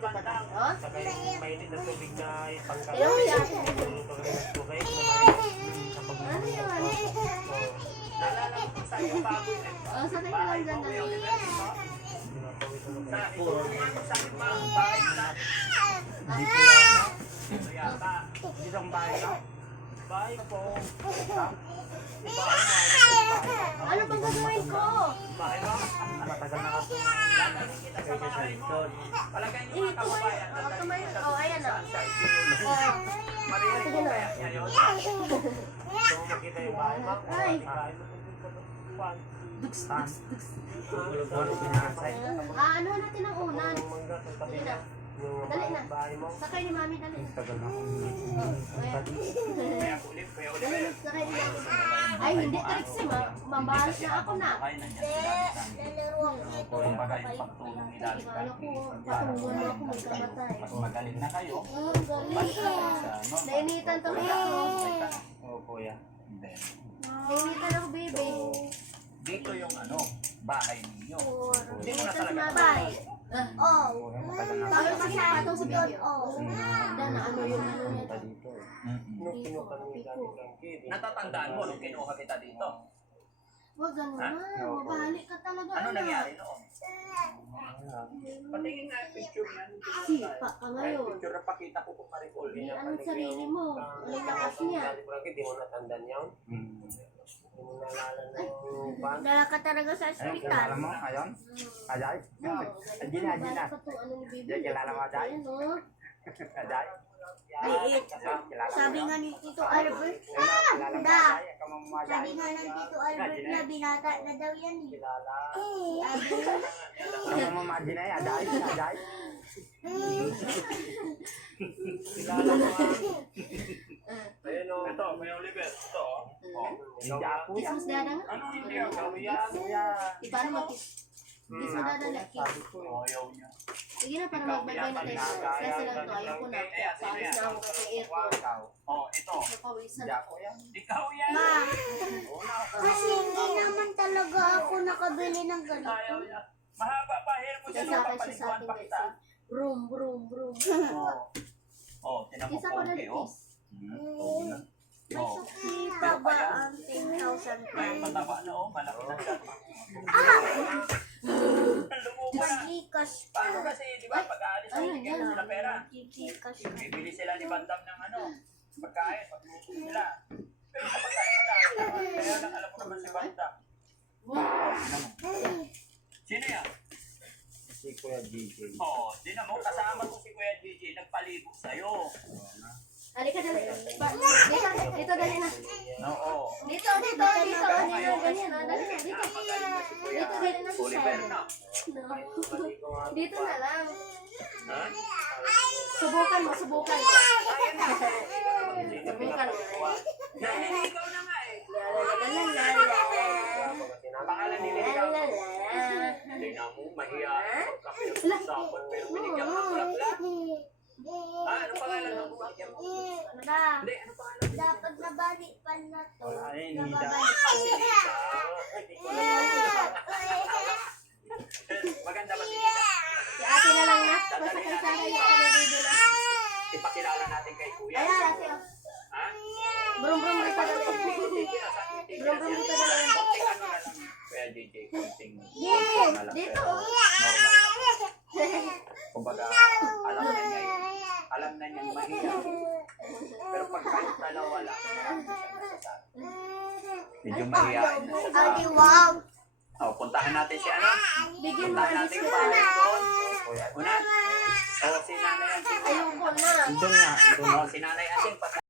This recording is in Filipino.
Maliban lang. Oh? Saka yung mainit na tubig na pangkain. Ayaw mo yan. Ano yun? Naalala ko sa iyo bago yun. Oh, sakay ka lang dyan na. Sa akin ba ang bahay na? Dito ang bahay na? Bahay po. Ano bang gagawin ko? Bahay mo? Matagal na ako. Dadalhin kita sa bahay mo. Palagay niyo mga kababayan. Oh, ayan na. Marinig ko kaya niya yun. Gusto mo makita yung bahay mo? Ay. Duks. Ano natin ang unan? Dali na. Dali na. Sakay ni Mami, dali. Kuya ulit. Sakay ni Mami. Ay, hindi Trixie, mabahas na ako na. Kumbaga yung pagtulong ilalim. Akala ko, patungon mo ako magkamatay. Mas magaling na kayo. Galing. Nainitan to ako. Oo, kuya. Then, Nainitan ako, baby. dito yung bahay ninyo. Hindi mo na Nainitan si talaga. Mami. Matagal na Ano kasi patong sa video? Dan, ano yung ano niya? dito. Natatandaan mo nung kinuha kita dito. Huwag ganun na. Mabalik ka talaga. Ano anak. nangyari noon? Patingin nga yung picture yan. Sipa ka ngayon. Picture na pakita ko kung maricol. Di anong sarili mo. Anong lakas niya. Hindi mo natandaan yan. Hindi mo nalala ng pan. Dala ka talaga sa ospital. Alam mo, ayon? Ajay? Andiyan na, andiyan na. Ano ni Bibi? Diyan, kilala mo, Ajay? Ayan, oh. Ajay? Liit. Sabi nga ni Tito Albert, Kilala mo, da. Ajay? Ikaw mo, Ajay? Sabi nga ng Tito Albert na binata na daw yan eh. Kilala. Ikaw mo, Ajay na, Ajay? Ajay? Kilala mo nga. Ayun o. Ito, Kuya Oliver. Ito o. Hindi ako yan. Kiss dada nga. Ano hindi ako? Yan. Paano mag-kiss? Kiss mo dada na kiss. Ayaw niya. Sige na, para magbay na tayo. Kasi lang to, ayaw ko na. Paalis na ako kasi aircon. Oh, ito. Napawisan Hindi ako. ako yan. Ikaw yan. Kasi hindi naman talaga ako nakabili ng Ayaw ganito. niya. Mahaba pa. Hero mo siya. Sasakay siya sa Papaliguan atin pa guys. kita. Broom, broom, broom. Oh, tinan mo Kiss ako na konti oh. kiss. Oo na. May suki pa ba ang 10,000 May pesos? mataba na oh. Malaki na siya. Lumubo na. Gcash Paano kasi, di ba, pag-aalis Ay, ay bigyan yan. sila pera. Gcash. Bibili sila ni Bandam ng pagkain, pagluto nila. Pero sa pagkain na kaya lang alam mo naman si Bandam. Sino yan? Si Kuya DJ. Oo, di na mo, kasama ko si Kuya Gigi, nagpaligo sa'yo. Halika dali. Dito dali na. Oo. Dito, dito, dito. Ganyan, ganyan. Dali na, dito. Dito, dali na si Oliver Sir. na. Dito na lang. Ha? Subukan mo, subukan mo. Subukan mo. Naliligaw na nga eh. Pangalan nililigaw ko. Hindi na mo, mahiya. Pagkapilasapan, pero binigyan ka ng plapla. Ano pangalan ng bumakyan mo? Na, Hindi, ano pangalan? dapat nabali pa na to. Ay, hindi daw. Nababalik. Hindi ko alam. Maganda ba si Nita? Si ate na lang na. Masakay-sakay yung ano dito na. Ipakilala natin kay Kuya. Ayan, ate. Ha? Brum-brum dito dali. Brum-brum dito dali. Konting ano na lang. Kuya JJ, konting Yes, na lang, dito. pero normal. Kumbaga, alam na niya yun. Alam na niya mahiya. Pero pag kayo dalawa lang, marami siyang nasasabi. Medyo mahihain na siya. Adi, wow. Oh, puntahan natin si ano? Bigyan mo Puntahan ang natin yung biskuit. panay doon. Una? O, si Nanay Ansing. Ayoko na. Doon nga, doon. O, si Nanay Ansing.